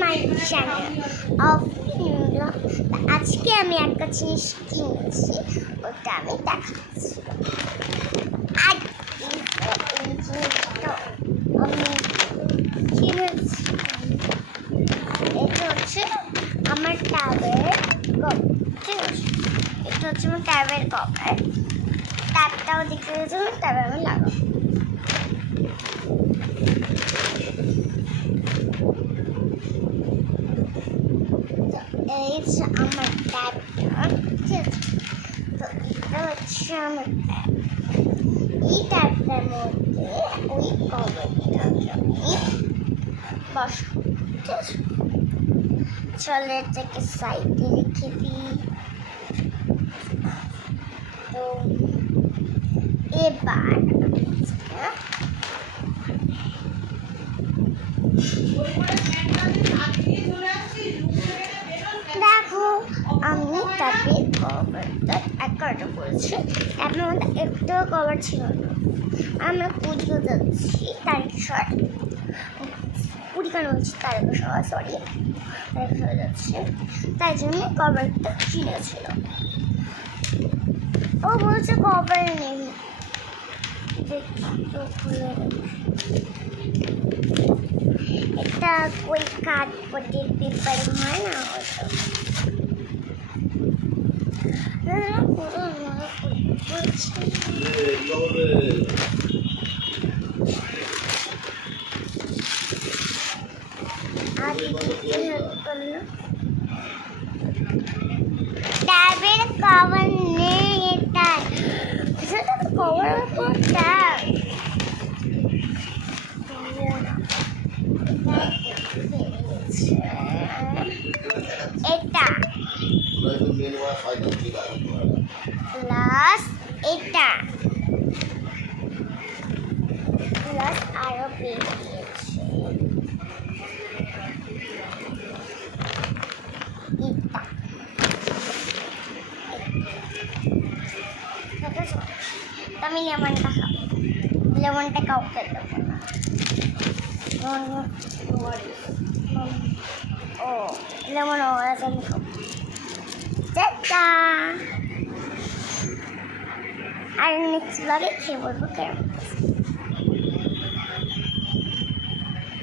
My channel of আজকে আমি একটা জিনিস কিনেছি, ওটা আমি দেখাচ্ছি। আর এই জিনিসটা আমি কিনেছি, এটা হচ্ছে আমার ট্যাবের কভার, ঠিক আছে? এটা হচ্ছে আমার ট্যাবের কভার। ট্যাবটাও দেখতে গেছে ট্যাবে আমি লাগাবো। এই হচ্ছে আমার ট্যাবটা, ঠিক আছে? তো এটা হচ্ছে আমার ট্যাব। এই ট্যাবটার মধ্যে ওই কভারটা আমি বসাবো, ঠিক আছে? চলো এটাকে সাইডে রেখে দিই। তো এবার দেখো, আমি ট্যাবের কভারটা একটা করেছি। ট্যাবের মধ্যে একটাও কভার ছিল না। আমরা পুজো যাচ্ছি তারিখেশ্বর, বলছি তারকেশ্বর, সরি তারকেশ্বর যাচ্ছি, তাই জন্য কভারটা কিনেছিল। ও বলছে কভার নেই, এটা ওই কার্ডবোর্ডের পেপার হয় না, ট্যাবের কভার নেই, এটা কভার ট্যাব। এটা প্লাস এটা প্লাস আরো পেয়ে দিয়েছে আমি লেমনটা খাবো, লেমনটা কাউকে দেবো না। ও লেমন ওরা আমি খাবো। আর নেক্সট ব্লগে খেয়ে বলবো কেমন।